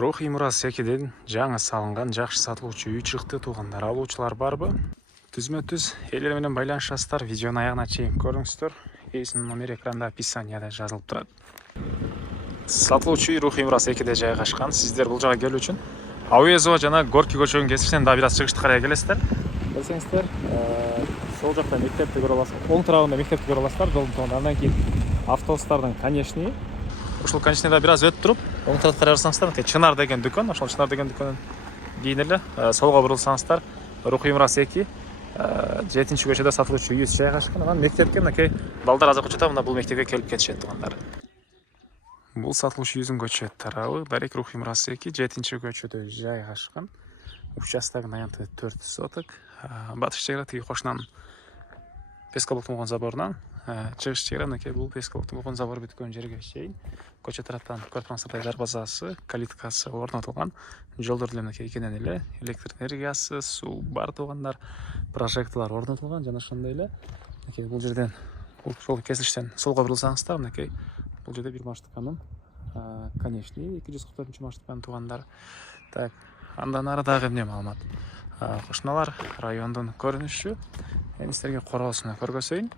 Рухи мурас 2ден жаңы салынған жакшы сатылуучу үй чыкты. Туугандар, алуучулар барбы? Түзмө-түз элер менен байланышасыздар. Видеонун аягына чейин көрүңүздөр. Эсинин номери экранда описанияда жазылып турат. Сатылуучу үй Рухи мурас 2де жайгашкан. Сиздер бул жага келүү үчүн Ауезова жана Горький көчөгүнүн кесишинен да бир аз чыгышты карай келесиздер. Билсеңиздер, сол жакта мектепти көрө аласыздар. Оң тарабында мектепти көрө аласыздар. Жолдун соңунда андан кийин автобустардын конечный. Ушул конечныйда бир аз өтүп туруп, оң тарапка карай барсаңыздар, Чынар деген дүкөн, ошол Чынар деген дүкөнүн кийин эле солго бурулсаңыздар, Рухи мурас 2 7-чи көчөдө сатылуучу үй жайгашкан. Анан мектепке мынакей балдар азыр учурда мына бул мектепке келип кетишет туугандар. Бул сатылуучу үйдүн көчө тарабы Дарек Рухи мурас 2 7-чи көчөдө жайгашкан. Участогунун аянты 4 соток. Батыш чек тиги кошунан Пескаловдун болгон заборунан чыгыш чек мынакей бул Пескаловдун болгон забор бүткөн жерге чейин. Көчө тараптан көрүп турсаңыздар, дарбазасы, калиткасы орнотулган. Жолдор деле мынакей экенен эле электр энергиясы, суу бар туугандар, прожекторлор орнотулган жана ошондой эле мынакей бул жерден ушул кесилиштен солго бурулсаңыздар, мынакей бул жерде бир маршрутканын конечный 244 маршрутканын туугандар. Так, андан ары дагы эмне маалымат? Кошуналар райондун көрүнүшү. Мен силерге короосуна көргөзөйүн.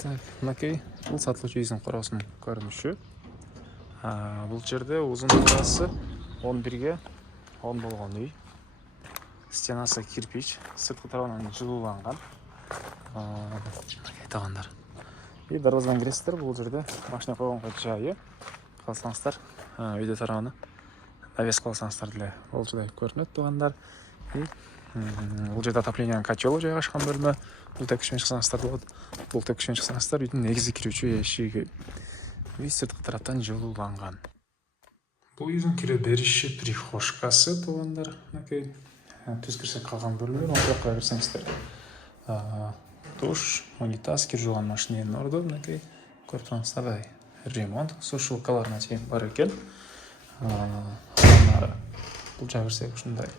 Так, мынакей бул сатылуучу үйдүн короосунун көрүнүшү. Бул жерде узундугасы 11ге 10 болгон үй. Стенасы кирпич, сырткы тарабынан жылууланган. Мынакей туугандар. И дарбазадан киресиздер, бул жерде машина койгонго жайы. Калсаңыздар, үйдө тарабына навес кылсаңыздар деле болчудай көрүнөт туугандар. Бул жерде отоплениянын котелу жайгашкан бөлмө. Бул текишмен чыксаңыздар болот. Бул текишмен чыксаңыздар үйдүн негизги кирүүчү эшиги. Үй сырткы тараптан жылууланган. Бул үйдүн кире бериши прихожкасы туугандар. Мынакей түз кирсек калган бөлмөлөр, оң тарапка кирсеңиздер. Душ, унитаз, кир жууган машиненин орду, мынакей көрүп турсаңыздар, ремонт, сушилкаларына чейин бар экен. Бул жака кирсек ушундай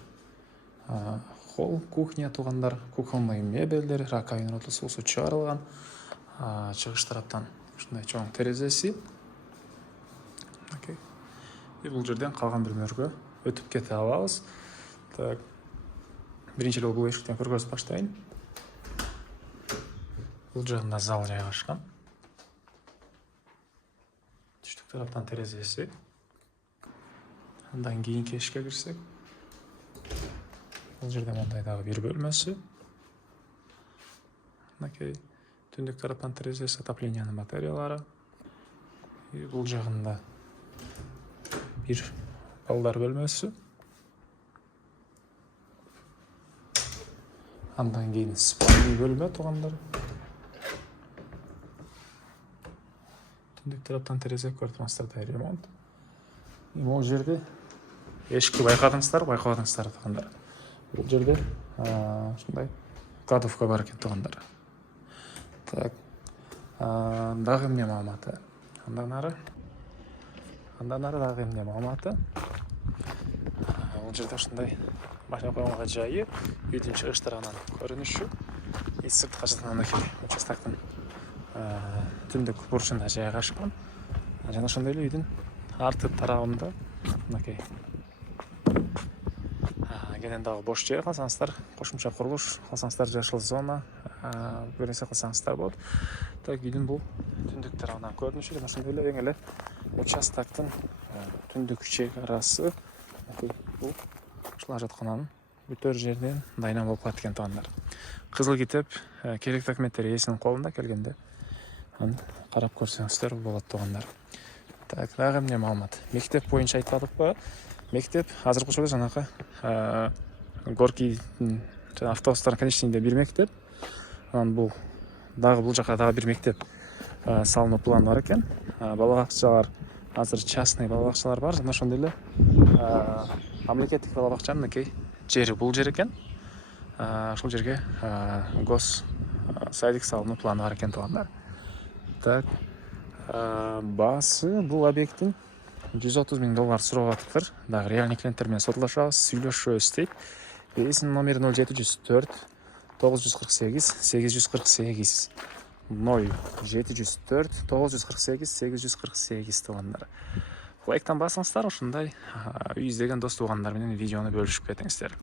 холл, кухня туугандар, кухонный мебелдер, раковина роту суусу чыгарылган. Чыгыш тараптан ушундай чоң терезеси. Окей. И бул жерден калган бөлмөлөргө өтүп кете алабыз. Так. Биринчи эле бул эшиктен көргөзүп баштайын. Бул жагында зал жайгашкан. Түштүк тараптан терезеси. Андан кийинки эшикке кирсек, бул жерде мындай дагы бир бөлмөсү. Мынакей түндүк тараптан терезеси, отоплениянын батареялары. И бул жагында бир балдар бөлмөсү. Андан кийин спальный бөлмө туугандар. Түндүк тараптан терезе көрүп турсаңыздар, ремонт. И бул жерде эшикти байкадыңыздар туугандар. Бул жерде ушундай кладовка бар экен туугандар. Так. Дагы эмне маалыматы? Андан ары дагы эмне маалыматы? Бул жерде ушундай машина койгонго жайы, үйдүн чыгыш тарабынан көрүнүшү. И сырткы жактан мынакей участоктун түндүк бурчунда жайгашкан. Жана ошондой эле үйдүн арты тарабында мынакей кенен дагы бош жер калсаңыздар, кошумча курулуш калсаңыздар, жашыл зона бир нерсе кылсаңыздар болот. Так, үйдүн бул түндүк тарабынан көрүнүшү жана ошондой эле эң эле участоктун түндүк чек арасы бул ушул ажаткананын бүтөр жерден дайнам болуп калат экен туугандар. Кызыл китеп керек документтер ээсинин колунда келгенде аны карап көрсөңүздөр болот туугандар. Так, дагы эмне маалымат? Мектеп боюнча айтпадыкпы? Мектеп азыркы учурда жанагы Горький жана автобустардын конечныйде бир мектеп. Анан бул жака дагы бир мектеп салынуу планы бар экен. Бала бакчалар азыр частный бала бакчалар бар, жана ошондой эле мамлекеттик бала бакчанын мынакей жери бул жер экен. Ошол жерге гос садик салынуу планы бар экен туугандар. Так, баасы бул объекттин $130 000 сурап атыптыр. Дагы реальный клиенттер менен сотулашабыз, сүйлөшөбүз дейт. Эсинин номери 0704 948 848. 0704 948 848 туугандар. лайктан басыңыздар, ушундай үй издеген дос туугандар менен видеону бөлүшүп кетиңиздер.